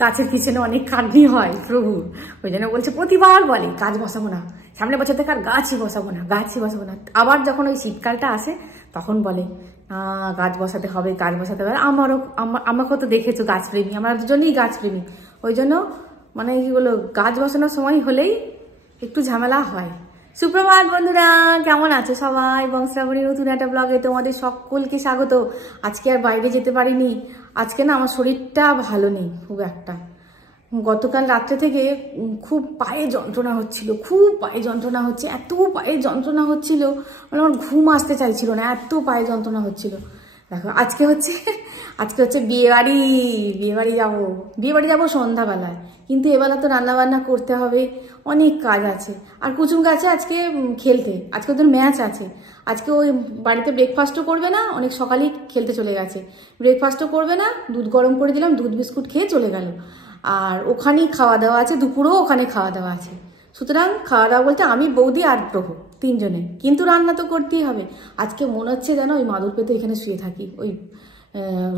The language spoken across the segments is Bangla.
গাছের পিছনে অনেক খাটনি হয় প্রভু, ওই জন্য বলছে, প্রতিবার বলে গাছ বসাবো না, সামনে বছর থেকে আর গাছই বসাবো না, গাছই বসাবো না। আবার যখন ওই শীতকালটা আসে তখন বলে গাছ বসাতে হবে, গাছ বসাতে হবে। আমাকেও তো দেখেছো গাছপ্রেমী, আমরা দুজনেই গাছপ্রেমী, ওই জন্য মানে কি বলো, গাছ বসানোর সময় হলেই একটু ঝামেলা হয়। সুপ্রভাত বন্ধুরা, কেমন আছো সবাই? বংশ্রাবণীর নতুন একটা ব্লগে তোমাদের সকলকে স্বাগত। আজকে আর বাইরে যেতে পারিনি, আজকে না আমার শরীরটা ভালো নেই খুব একটা। গতকাল রাত্রে থেকে খুব পায়ে যন্ত্রণা হচ্ছিল, খুব পায়ে যন্ত্রণা হচ্ছে, এত পায়ে যন্ত্রণা হচ্ছিল মানে আমার ঘুম আসতে চাইছিল না, এত পায়ে যন্ত্রণা হচ্ছিল। দেখো আজকে হচ্ছে বিয়ে বাড়ি যাবো সন্ধ্যাবেলায়, কিন্তু এবেলা তো রান্নাবান্না করতে হবে, অনেক কাজ আছে। আর কুচুম গাছে আজকে খেলতে, আজকে ওদের ম্যাচ আছে। আজকে ওই বাড়িতে ব্রেকফাস্টও করবে না, অনেক সকালেই খেলতে চলে গেছে, ব্রেকফাস্টও করবে না, দুধ গরম করে দিলাম, দুধ বিস্কুট খেয়ে চলে গেল। আর ওখানেই খাওয়া দাওয়া আছে, দুপুরেও ওখানে খাওয়া দাওয়া আছে। সুতরাং খাওয়া দাওয়া বলতে আমি, বৌদি আর প্রভু, তিনজনে, কিন্তু রান্না তো করতেই হবে। আজকে মনে হচ্ছে যেন ওই মাদুর পেতে এখানে শুয়ে থাকি, ওই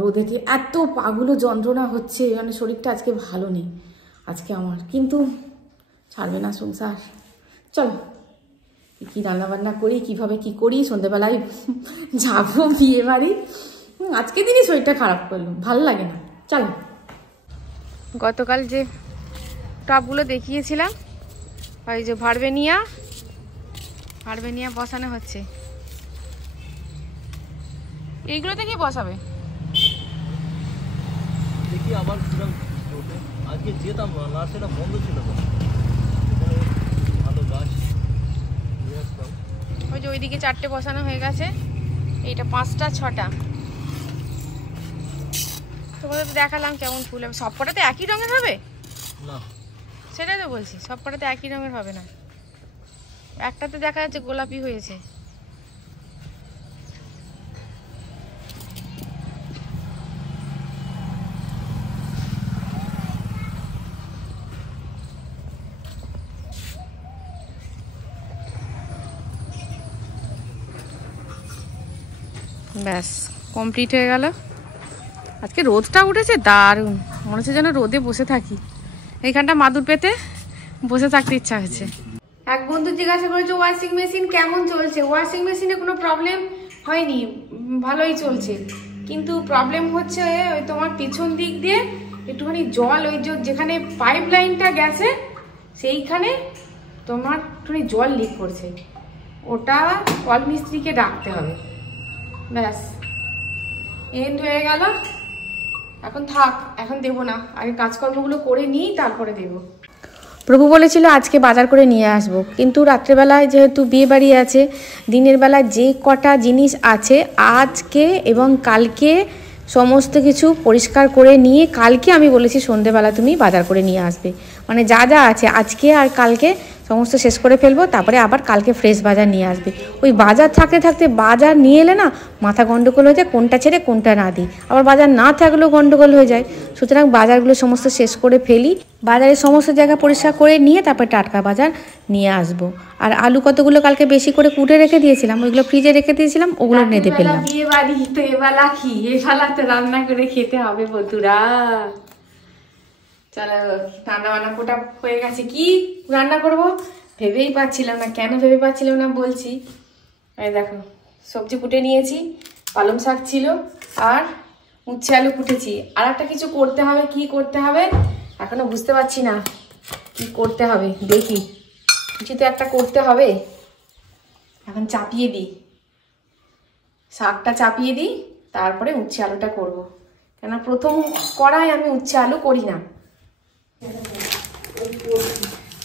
রোদেতে এত পাগুলো যন্ত্রণা হচ্ছে, মানে শরীরটা আজকে ভালো নেই আজকে আমার, কিন্তু ছাড়বে না সংসার। চলো কি রান্নাবান্না করি, কিভাবে কি করি, সন্ধ্যেবেলায় যাবো বিয়ে বাড়ি, আজকে দিনই শরীরটা খারাপ করলো, ভালো লাগে না। চলো, গতকাল যে টপগুলো দেখিয়েছিলাম, ওই যে ভারবেনিয়া বসানো হচ্ছে, এইগুলোতে কি বসাবে দেখি। আবার আজকে যেতাম না, নার্সারিটা বন্ধ ছিল, ভালো গাছ। ওই যে ওইদিকে 4টে বসানো হয়ে গেছে, এইটা 5টা 6টা। তোমাদের তো দেখালাম কেমন ফুল হবে। সব কটাতে একই রঙের হবে না, সেটাই তো বলছি, সব কটাতে একই রঙের হবে না। একটাতে দেখা যাচ্ছে গোলাপি হয়েছে। ব্যাস কমপ্লিট হয়ে গেল। আজকে রোদটা উঠেছে দারুণ, মনে হচ্ছে যেন রোদে বসে থাকি। এইখানটা মাদুর পেতে বসে থাকতে ইচ্ছা হচ্ছে। এক বন্ধু জিজ্ঞাসা করেছে ওয়াশিং মেশিন কেমন চলছে। ওয়াশিং মেশিনে কোনো প্রবলেম হয়নি, ভালোই চলছে, কিন্তু প্রবলেম হচ্ছে ওই তোমার পিছন দিক দিয়ে একটুখানি জল, ওই যেখানে পাইপ লাইনটা গেছে সেইখানে তোমার একটুখানি জল লিক করছে, ওটা কল মিস্ত্রিকে ডাকতে হবে। ব্যাস এন্ড হয়ে গেল। এখন থাক, এখন দেবো না, আগে কাজকর্মগুলো করে নিই তারপরে দেবো। প্রভু বলেছিল আজকে বাজার করে নিয়ে আসবো, কিন্তু রাত্রেবেলায় যেহেতু বিয়ে বাড়ি আছে, দিনের বেলায় যে কটা জিনিস আছে আজকে এবং কালকে সমস্ত কিছু পরিষ্কার করে নিয়ে কালকে আমি বলেছি সন্ধেবেলা তুমি বাজার করে নিয়ে আসবে, মানে যা যা আছে আজকে আর কালকে সমস্ত শেষ করে ফেলবো, তারপরে আবার কালকে ফ্রেশ বাজার নিয়ে আসবে। ওই বাজার থাকতে থাকতে বাজার নিয়ে এলে না মাথা গন্ডগোল হয়ে যায়, কোনটা ছেড়ে কোনটা না দিই, আবার বাজার না থাকলেও গন্ডগোল হয়ে যায়। সুতরাং বাজারগুলো সমস্ত শেষ করে ফেলি, বাজারের সমস্ত জায়গা পরিষ্কার করে নিয়ে তারপর টাটকা বাজার নিয়ে আসবো। আর আলু কতগুলো কালকে বেশি করে কুটে রেখে দিয়েছিলাম, ওইগুলো ফ্রিজে রেখে দিয়েছিলাম, ওগুলো নেড়ে ফেললাম। বিয়ে বাড়ি তো এবেলা কি, এবেলাতে রান্না করে খেতে হবে বন্ধুরা। চলো রান্না বান্না কোটা হয়ে গেছে, কি রান্না করব ভেবেই পাচ্ছিলাম না। কেন ভেবে পাচ্ছিলাম না বলছি, এই দেখো সবজি কুটে নিয়েছি, পালং শাক ছিল আর উচ্ছে আলু কুটেছি। আর একটা কিছু করতে হবে, কি করতে হবে এখনো বুঝতে পারছি না, কি করতে হবে দেখি, কিছু তো একটা করতে হবে। এখন চাপিয়ে দিই, শাকটা চাপিয়ে দিই, তারপরে উচ্ছে আলুটা করব, কেন প্রথম করাই আমি উচ্ছে আলু করি না।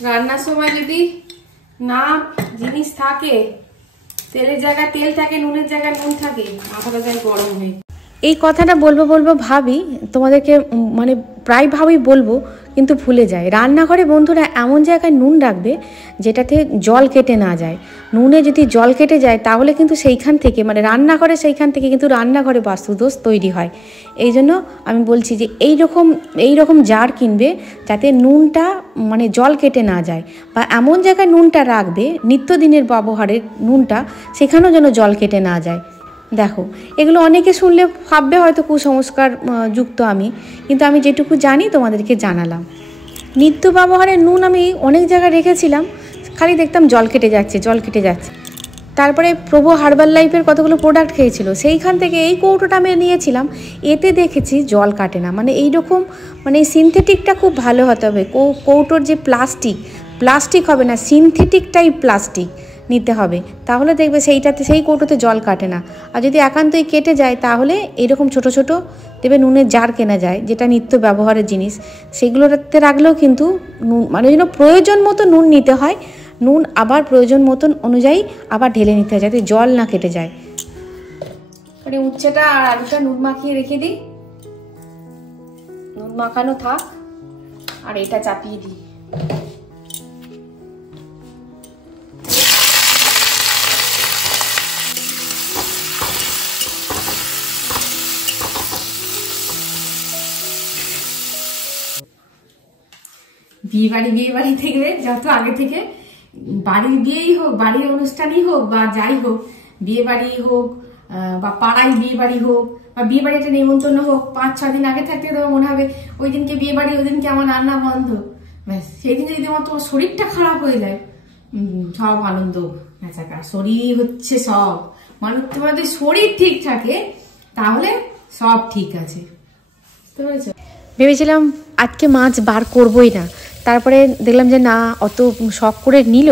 রান্নার সময় যদি না জিনিস থাকে, তেলের জায়গায় তেল থাকে, নুনের জায়গায় নুন থাকে, মাথাটা যায় গরম হয়ে। এই কথাটা বলবো ভাবি তোমাদেরকে, মানে প্রায় ভাবেই বলবো, কিন্তু ভুলে যায়। রান্নাঘরে বন্ধুরা এমন জায়গায় নুন রাখবে যেটাতে জল কেটে না যায়। নুনে যদি জল কেটে যায় তাহলে কিন্তু সেইখান থেকে, মানে রান্নাঘরে সেইখান থেকে কিন্তু রান্নাঘরে বাস্তুদোষ তৈরি হয়। এই জন্য আমি বলছি যে এই রকম জার কিনবে যাতে নুনটা মানে জল কেটে না যায়, বা এমন জায়গায় নুনটা রাখবে নিত্যদিনের ব্যবহারের নুনটা, সেখানেও যেন জল কেটে না যায়। দেখো, এগুলো অনেকে শুনলে ভাববে হয়তো কুসংস্কার যুক্ত আমি, কিন্তু আমি যেটুকু জানি তোমাদেরকে জানালাম। নিত্য ব্যবহারের নুন আমি অনেক জায়গায় রেখেছিলাম, খালি দেখতাম জল কেটে যাচ্ছে, জল কেটে যাচ্ছে। তারপরে প্রভু হার্বাল লাইফের কতগুলো প্রোডাক্ট খেয়েছিল, সেইখান থেকে এই কৌটোটা আমি নিয়েছিলাম। এতে দেখেছি জল কাটে না, মানে এইরকম, মানে এই সিনথেটিকটা খুব ভালো হতে হবে। কৌটোর যে প্লাস্টিক হবে না, সিনথেটিক টাইপ প্লাস্টিক নিতে হবে, তাহলে দেখবে সেইটাতে, সেই কৌটোতে জল কাটে না। আর যদি একান্তই কেটে যায় তাহলে এরকম ছোট ছোট দেখবে নুনের জার কেনা যায়, যেটা নিত্য ব্যবহারের জিনিস, সেগুলোতে রাখলেও কিন্তু নুন, মানে যেন প্রয়োজন মতো নুন নিতে হয়। নুন আবার প্রয়োজন মতন অনুযায়ী আবার ঢেলে নিতে হয়, যাতে জল না কেটে যায়। মানে উচ্ছেটা আর আলুটা নুন মাখিয়ে রেখে দিই, নুন মাখানো থাক, আর এটা চাপিয়ে দিই। বিয়ে বাড়ি থেকে যত আগে থেকে বাড়ির বিয়েই হোক, বাড়ির অনুষ্ঠানই হোক, বা যাই হোক, বিয়ে বাড়ি হোক বা পাড়ায় বিয়ে বাড়ি হোক, বা বিয়ে বাড়ি একটা নেমন্তন্ন হোক, 5-6 দিন আগে থাকতে তো মনে হবে ওই দিনকে বিয়ে বাড়ি, ওই দিনকে আমার রান্না বন্ধ। ব্যাস, সেই দিন যদি তোমার শরীরটা খারাপ হয়ে যায়, সব আনন্দ মেচাকা। শরীর হচ্ছে সব, মানে তোমাদের শরীর ঠিক থাকে তাহলে সব ঠিক আছে, বুঝতে পেরেছো? ভেবেছিলাম আজকে মাছ বার করবই না, তারপরে দেখলাম যে না, অত শখ করে নিল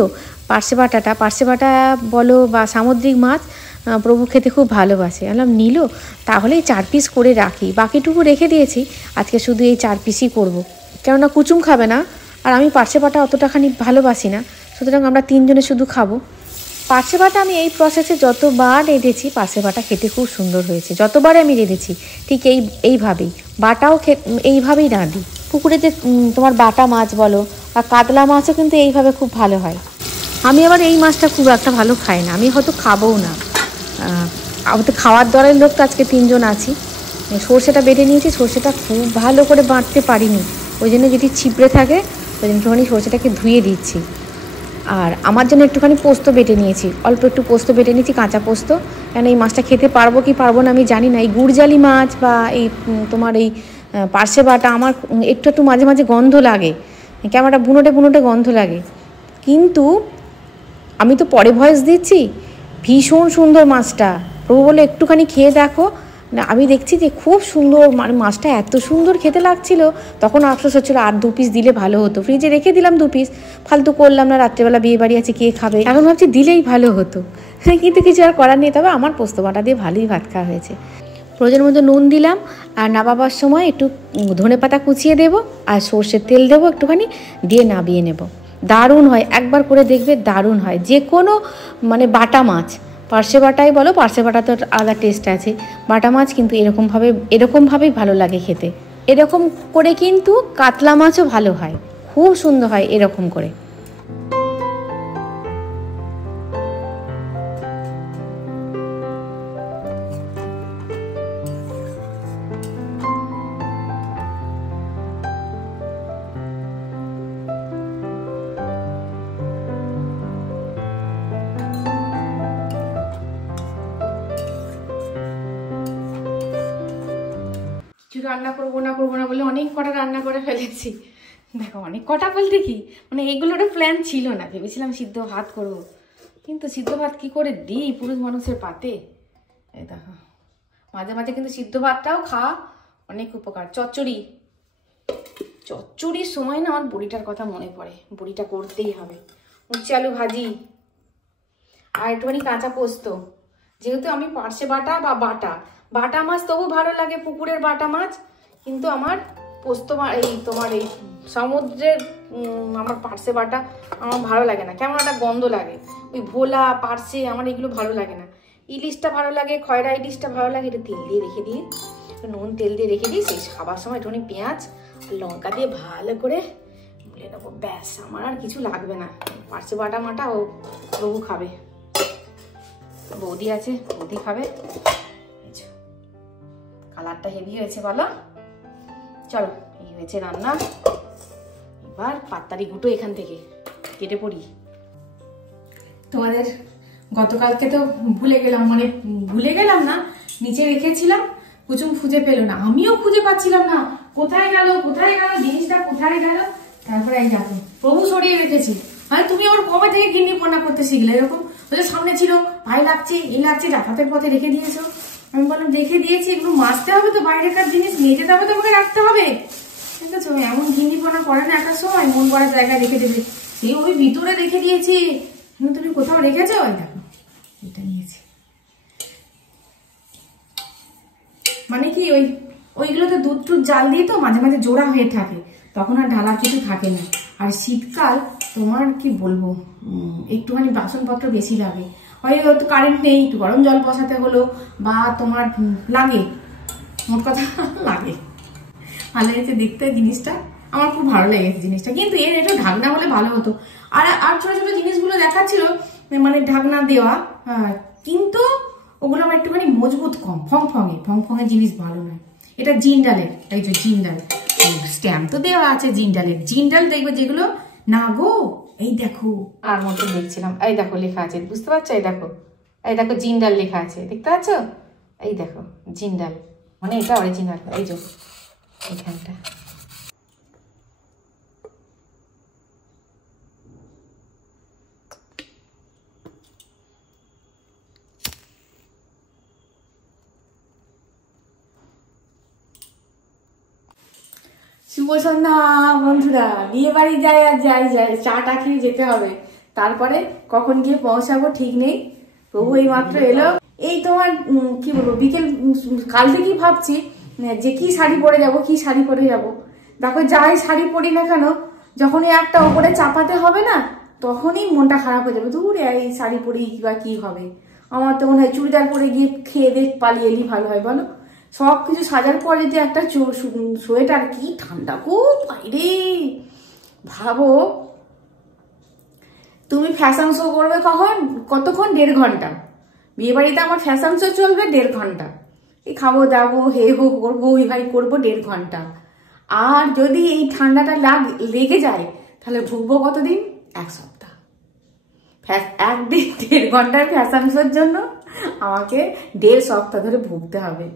পার্শে বাটা বলো বা সামুদ্রিক মাছ, প্রভু খেতে খুব ভালোবাসে। বললাম নিল, তাহলে 4 পিস করে রাখি, বাকিটুকু রেখে দিয়েছি। আজকে শুধু এই 4 পিসই করবো, কেননা কুচুম খাবে না, আর আমি পার্শে বাটা অতটাখানি ভালোবাসি না, সুতরাং আমরা 3 জনে শুধু খাবো। পার্শে বাটা আমি এই প্রসেসে যতবার রেঁধেছি, পার্শে বাটা খেতে খুব সুন্দর হয়েছে। যতবারে আমি রেঁধেছি ঠিক এইভাবেই বাটাও এইভাবেই রাঁধি। পুকুরে যে তোমার বাটা মাছ বলো বা কাতলা মাছও কিন্তু এইভাবে খুব ভালো হয়। আমি আবার এই মাছটা খুব একটা ভালো খাই না, আমি হয়তো খাবোও না। আমাদের খাওয়ার দরের লোক তো আজকে 3 জন আছি। সর্ষেটা বেটে নিয়েছি, সর্ষেটা খুব ভালো করে বাটতে পারিনি, ওই জন্য যদি ছিপড়ে থাকে ওই জন্য একটুখানি সর্ষেটাকে ধুয়ে দিচ্ছি। আর আমার জন্য একটুখানি পোস্ত বেটে নিয়েছি, অল্প একটু পোস্ত বেটে নিয়েছি, কাঁচা পোস্ত। কেন এই মাছটা খেতে পারবো কি পারবো না আমি জানি না। এই গুড়জালি মাছ বা এই তোমার এই পার্শে বাটা আমার একটু মাঝে মাঝে গন্ধ লাগে, কেমন একটা বুনোটে গন্ধ লাগে। কিন্তু আমি তো পরে ভয়েস দিচ্ছি, ভীষণ সুন্দর মাছটা। প্রভু বলে একটুখানি খেয়ে দেখো না, আমি দেখছি যে খুব সুন্দর, মানে মাছটা এত সুন্দর খেতে লাগছিল। তখন আফসোস হচ্ছিলো আর 2 পিস দিলে ভালো হতো, ফ্রিজে রেখে দিলাম 2 পিস, ফালতু করলাম না, রাত্রেবেলা বিয়ে বাড়ি আছে কে খাবে, এখন ভাবছি দিলেই ভালো হতো। কিন্তু কিছু আর করার নেই। তবে আমার পোস্ত বাটা দিয়ে ভালোই ভাত খাওয়া হয়েছে। প্রয়োজন মতো নুন দিলাম, আর নামাবার সময় একটু ধনেপাতা কুচিয়ে দেবো, আর সর্ষের তেল দেবো একটুখানি, দিয়ে নামিয়ে নেব। দারুণ হয়, একবার করে দেখবে, দারুণ হয়। যে কোনো মানে বাটা মাছ, পার্শে বাটাই বলো, পার্শে বাটা তো আলাদা টেস্ট আছে, বাটা মাছ কিন্তু এরকমভাবেই ভালো লাগে খেতে। এরকম করে কিন্তু কাতলা মাছও ভালো হয়, খুব সুন্দর হয় এরকম করে। রান্না করবো না বলে অনেক কটা রান্না করে ফেলেছি। দেখো, অনেক কটা বলতে কি, মানে এগুলোরও প্ল্যান ছিল না। ভেবেছিলাম সিদ্ধ ভাত করবো, কিন্তু সিদ্ধ ভাত কি করে দিই পুরুষ মানুষের পাতে। এই দেখো, মাঝে মাঝে কিন্তু সিদ্ধ ভাতটাও খাওয়া অনেক উপকার। চচ্চড়ির সময় না আমার বড়িটার কথা মনে পড়ে, বড়িটা করতেই হবে। উচ্ছে আলু ভাজি আর একটুখানি কাঁচা পোস্ত। যেহেতু আমি পার্শে বাটা বা বাটা মাছ তবু ভালো লাগে, পুকুরের বাটা মাছ, কিন্তু আমার পোস্ত এই তোমার এই সমুদ্রের আমার পার্শে বাটা আমার ভালো লাগে না, কেমন একটা গন্ধ লাগে। ওই ভোলা পার্শে আমার এগুলো ভালো লাগে না। ইলিশটা ভালো লাগে, খয়রা ইলিশটা ভালো লাগে। এটা তেল দিয়ে রেখে দিই, নুন তেল দিয়ে রেখে দিই, সেই খাবার সময় একটুখানি পেঁয়াজ আর লঙ্কা দিয়ে ভালো করে গুলে নেবো, ব্যাস। আমার আর কিছু লাগবে না। পার্শে বাটা মাটা ও প্রভু খাবে, বৌদি আছে, বৌদি খাবে। কালারটা হেভি হয়েছে বলো? চলো, এই হয়েছে রান্না। এবার পাতারি গুটো এখান থেকে কেটে পড়ি। তোমাদের গতকালকে তো ভুলে গেলাম, মানে ভুলে গেলাম না, নিচে রেখেছিলাম, কুচুম খুঁজে পেলো না, আমিও খুঁজে পাচ্ছিলাম না কোথায় গেল জিনিসটা, কোথায় গেল। তারপরে এই দেখো প্রভু সরিয়ে রেখেছি। মানে তুমি আমার কবে থেকে গিন্নিপনা করতে শিখলে? এরকম সামনে ছিল, ভাই লাগছে, এই লাগছে, যাতায়াতের পথে রেখে দিয়েছো। আমি বললাম রেখে দিয়েছি, এগুলো মাজতে হবে তো, বাইরেকার জিনিস নিয়ে যেতে হবে, তোমাকে রাখতে হবে। ঠিক আছে, এমন গিন্নিপনা করে না একটা সময়, মন করার জায়গায় রেখে দেবে, সেই ওই ভিতরে রেখে দিয়েছি। তুমি কোথাও রেখেছো? দেখো এটা নিয়েছি। মানে কি ওইগুলোতে দুধ টুধ জাল দিয়ে তো মাঝে মাঝে জোড়া হয়ে থাকে, তখন আর ঢালা কিছু থাকে না। আর শীতকাল তোমার কি বলবো, একটুখানি বাসনপত্র বেশি লাগে, হয়তো কারেন্ট নেই, একটু গরম জল বসাতে হলো, বা তোমার লাগে, মোট কথা লাগে। ভালো লেগেছে দেখতে জিনিসটা, আমার খুব ভালো লেগেছে জিনিসটা, কিন্তু এর একটু ঢাকনা হলে ভালো হতো। আর ছোট ছোট জিনিসগুলো দেখাচ্ছিল, মানে ঢাকনা দেওয়া, কিন্তু ওগুলো আমার একটুখানি মজবুত কম, ফংফঙের জিনিস ভালো নয়। এটা জিন্ডালের, এই যে জিন্ডাল স্ট্যাম্প তো দেওয়া আছে জিন্ডালের, জিন্ডাল দেখবে যেগুলো না গো, এই দেখো আর মধ্যে দেখছিলাম, এই দেখো লেখা আছে, বুঝতে পারছো? এই দেখো জিন্ডাল লেখা আছে, দেখতে পাচ্ছ? এই দেখো জিন্ডাল, মানে এটা অরিজিনাল, এই যে এখানটা। শুভ সন্ধ্যা বন্ধুরা, বিয়ে বাড়ি যাই আর যাই, চাটা খেয়ে যেতে হবে, তারপরে কখন গিয়ে পৌঁছাবো ঠিক নেই। প্রভু এই মাত্র এলো। এই তোমার কি বলবো, বিকেল কাল থেকেই ভাবছি যে কি শাড়ি পরে যাব। দেখো যাই শাড়ি পরি না কেন, যখনই একটা ওপরে চাপাতে হবে না, তখনই মনটা খারাপ হয়ে যাবে, দূর এই শাড়ি পরি বা কি হবে। আমার তো মনে হয় চুড়িদার পরে গিয়ে খেয়ে দিয়ে পালিয়ে এলি ভালো হয়, বলো? সব কিছু সাজার পরে যে একটা সোয়েটার, কি ঠান্ডা গো বাইরে। ভাবো তুমি ফ্যাশন শো করবে কতক্ষণ? 1.5 ঘন্টা। বিয়ে বাড়িতে আমার ফ্যাশন শো চলবে 1.5 ঘন্টা। এই খাবো দাবো হে হো করবো, ভাই করবো 1.5 ঘন্টা। আর যদি এই ঠান্ডাটা লেগে যায়, তাহলে ভুগবো কতদিন? 1 সপ্তাহ। 1.5 ঘন্টার ফ্যাশন শোর জন্য আমাকে 1.5 সপ্তাহ ধরে ভুগতে হবে।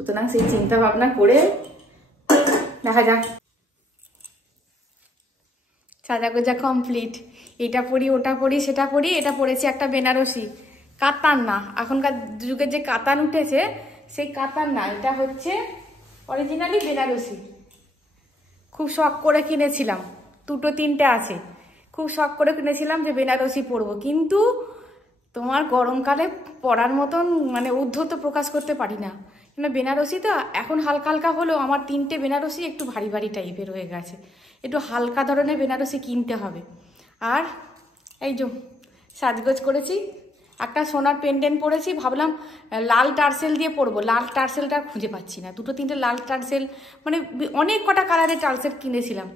সুতরাং সেই চিন্তা ভাবনা করে দেখা যাক। সাজাগোজা কমপ্লিট, এটা পরি ওটা পরি সেটা পরি, এটা পরেছি একটা বেনারসি, কাতান না, এখনকার যুগে যে কাতান উঠেছে সেই কাতান না, এটা হচ্ছে অরিজিনালি বেনারসি। খুব শখ করে কিনেছিলাম, 2-3টে আছে, খুব শখ করে কিনেছিলাম যে বেনারসি পরবো, কিন্তু তোমার গরমকালে পরার মতন মানে উদ্ধত প্রকাশ করতে পারি না। না বেনারসি তো এখন হালকা হালকা হলেও আমার 3টে বেনারসি একটু ভারী ভারী টাইপের হয়ে গেছে, একটু হালকা ধরনের বেনারসি কিনতে হবে। আর এই যে সাজগোজ করেছি, একটা সোনার পেন্ডেন্ট পরেছি, ভাবলাম লাল টার্সেল দিয়ে পরবো, লাল টার্সেলটা খুঁজে পাচ্ছি না, 2-3টে লাল টার্সেল, মানে অনেক কটা কালারের টার্সেল কিনেছিলাম,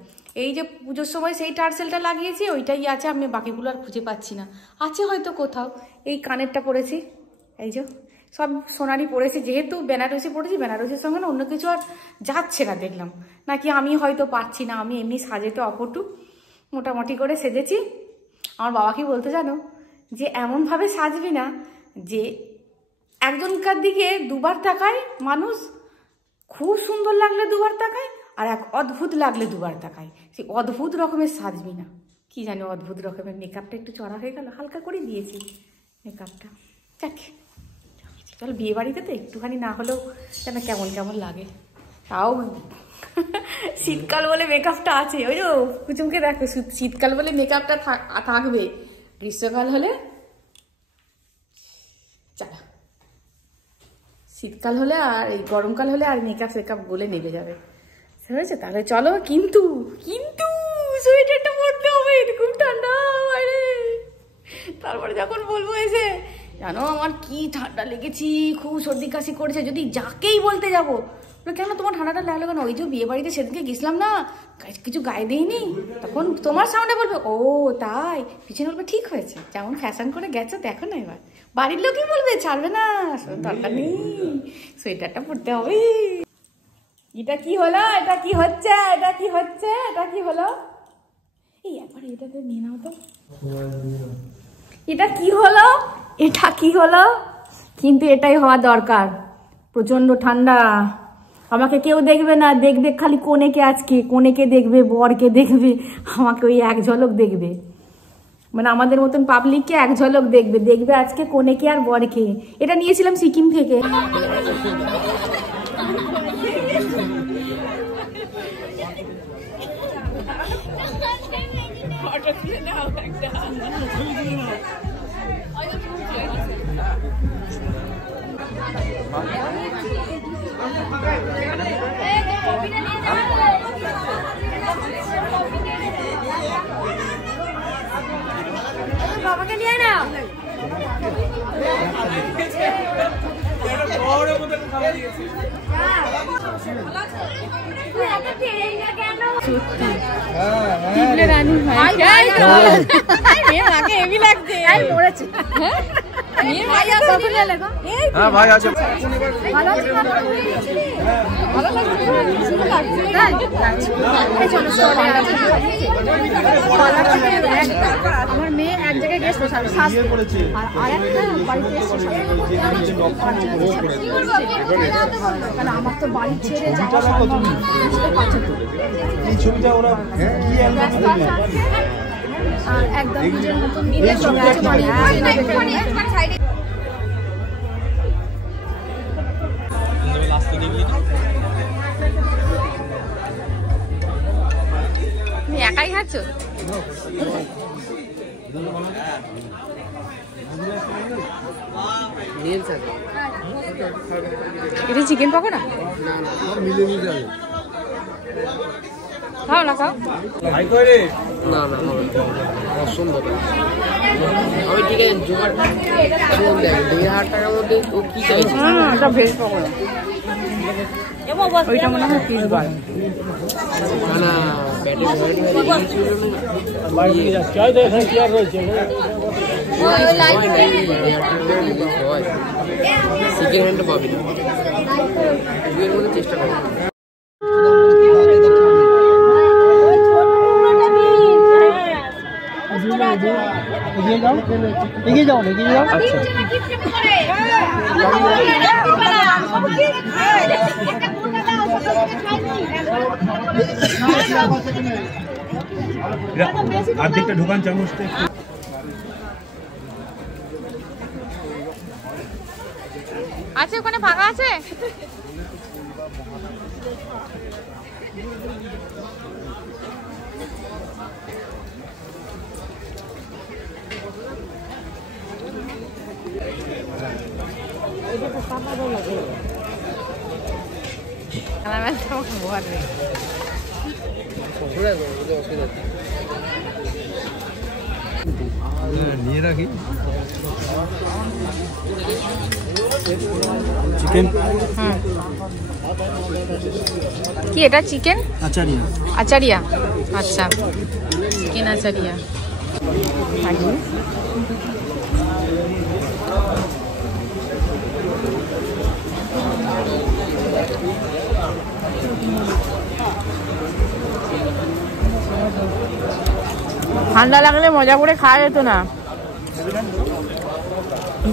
এই যে পুজোর সময় সেই টার্সেলটা লাগিয়েছি, ওইটাই আছে, আমি বাকিগুলো আর খুঁজে পাচ্ছি না, আছে হয়তো কোথাও। এই কানেরটা পরেছি, এই যে সব সোনারি পরেছি, যেহেতু বেনারসি পরেছি, বেনারসির সঙ্গে না অন্য কিছু আর যাচ্ছে না, দেখলাম নাকি আমি হয়তো পাচ্ছি না, আমি এমনি সাজেতে অপটু, মোটামুটি করে সেজেছি। আমার বাবা কি বলতে জানো, যে এমনভাবে সাজবি না যে একজনকার দিকে 2বার তাকায় মানুষ, খুব সুন্দর লাগলে 2বার তাকায়, আর এক অদ্ভুত লাগলে 2বার তাকায়, সেই অদ্ভুত রকমের সাজবি না। কি জানি অদ্ভুত রকমের, মেকআপটা একটু চড়া হয়ে গেল, হালকা করে দিয়েছি মেকআপটা, দেখ চল বিয়ে বাড়িতে তো একটুখানি না হলেও যেন কেমন কেমন লাগে। তাও শীতকাল বলে মেকআপটা আছে, ওই যে কুচুমকে দেখো, শীতকাল বলে মেকআপটা থাকবে, গ্রীষ্মকাল হলে চালা, শীতকাল হলে আর এই গরমকাল হলে আর মেকআপ গলে নেমে যাবে, বুঝেছো? তাহলে চলো, কিন্তু সোয়েটারটা পরতে হবে, খুব ঠান্ডা বাইরে। তারপরে যখন বলবো এসে, জানো আমার কি ঠান্ডা লেগেছি, খুব সর্দি কাশি করেছে, যদি যাকেই বলতে যাবো, কেন তোমার ঠান্ডাটা লাগলো কেন? ওই যে বিয়ে বাড়িতে সেদিনকে গেছিলাম না, কিছু গায়ে দিইনি, তখন তোমার সামনে বলবে ও তাই, পিছনে বলবে ঠিক হয়েছে, যেমন ফ্যাশন করে গেছো দেখো না, এবার বাড়ির লোকই বলবে, ছাড়বে না, দরকার নেই, সোয়েটারটা পরতে হবে। এটা কি হলো, এটা কি হচ্ছে, এটা কি হলো, এই একবার এটাতে নিয়ে নাও তো, এটা কি হলো, এটা কি হলো? কিন্তু এটাই হওয়া দরকার। প্রচন্ড ঠান্ডা, আমাকে কেউ দেখবে না, দেখবে খালি কনেকে। আজকে কনেকে দেখবে, বরকে দেখবে, আমাকে ওই এক ঝলক দেখবে। মানে আমাদের মতন পাবলিককে এক ঝলক দেখবে, দেখবে আজকে কনেকে আর বরকে। এটা নিয়েছিলাম সিকিম থেকে। বাবাকে নিয়ে নাও। আমার মেয়ে এক জায়গায় গেছে আর একটা বাড়িতে আমার তো বাড়ি ছেড়ে যাওয়া সম্ভব না। আর একদম নিজের মতন একাই খাচ্ছ? এটা চিকেন পকোড়া? খাও না, খাও না না অসম্ভব। আমি ঠিক আছে জোগাড় 2,500 টাকার মধ্যে ও কি চাইছে? এটা ভেজ পকোড়া। ওইটা মনে হয় পিস বার না চিকেন হ্যান্ডটা পাবি না, এর মধ্যে চেষ্টা করবো। এগিয়ে যাও। আচ্ছা আর্ধেকটা ঢোকান চামচটা। আছে ওখানে ফাঁকা আছে? নিয়ে রাখি চিকেন। কি এটা চিকেন আচারিয়া? আচারিয়া, আচ্ছা চিকেন আচারিয়া। ঠান্ডা লাগলে মজা করে খাওয়া যেত না,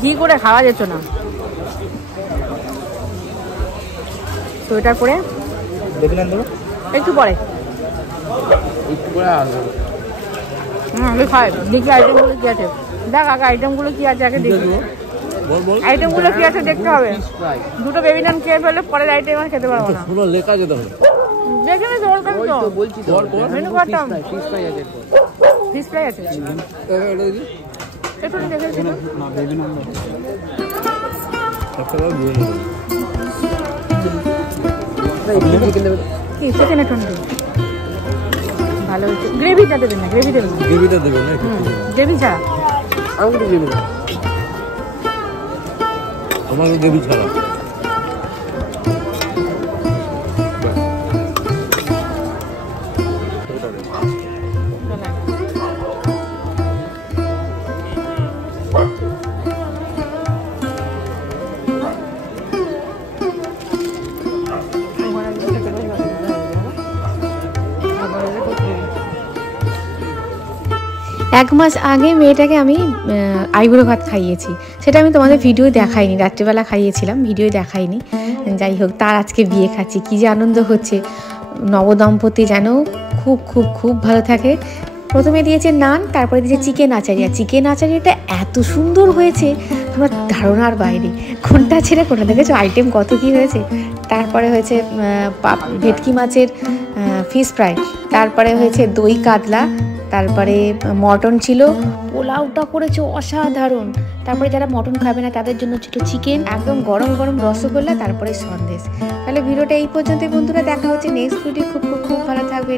ঘি করে খাওয়া যেত না। সোয়েটার পরে একটু পরে আগে খাই, দেখি আইটেমগুলো কি আছে। দেখ আগে আইটেমগুলো কি আছে, আগে দেখি আইটেমগুলো কি আছে দেখতে হবে। দুটো বেবি নান খেয়ে ফেলে পরের আইটেম আর খেতে পারবো না। লেখা যেতে হবে, দেখে নিস তো বলছি তো মেনু কার্ডটা। ফিশ ফ্রাই আছে, ফিশ ফ্রাই আছে, একটু দেখে কি চিকেন একটু ভালো হচ্ছে। গ্রেভিটা দেবেন না, গ্রেভিটা দেবেন না, গ্রেভি ছাড়া। আমি তো গ্রেভি না, তোমাকে গ্রেভি ছাড়া। 1 মাস আগে মেয়েটাকে আমি আইবুড়ো ভাত খাইয়েছি, সেটা আমি তোমাদের ভিডিও দেখাইনি, রাত্রিবেলা খাইয়েছিলাম, ভিডিও দেখাইনি। যাই হোক, তার আজকে বিয়ে খাচ্ছি, কী যে আনন্দ হচ্ছে। নবদম্পতি যেন খুব খুব খুব ভালো থাকে। প্রথমে দিয়েছে নান, তারপরে দিয়েছে চিকেন আচারিয়া। চিকেন আচারিয়াটা এত সুন্দর হয়েছে তোমার ধারণার বাইরে, কোনটা ছেড়ে কোনটা, দেখেছো আইটেম কত কী হয়েছে। তারপরে হয়েছে ভেটকি মাছের ফিশ ফ্রাই, তারপরে হয়েছে দই কাতলা, তারপরে মটন ছিল, পোলাওটা করেছে অসাধারণ। তারপরে যারা মটন খাবে না তাদের জন্য ছিল চিকেন, একদম গরম গরম রসগোল্লা, তারপরে সন্দেশ। তাহলে ভিডিওটা এই পর্যন্ত বন্ধুরা, দেখা হচ্ছে নেক্সট ভিডিও। খুব খুব খুব ভালো থাকবে।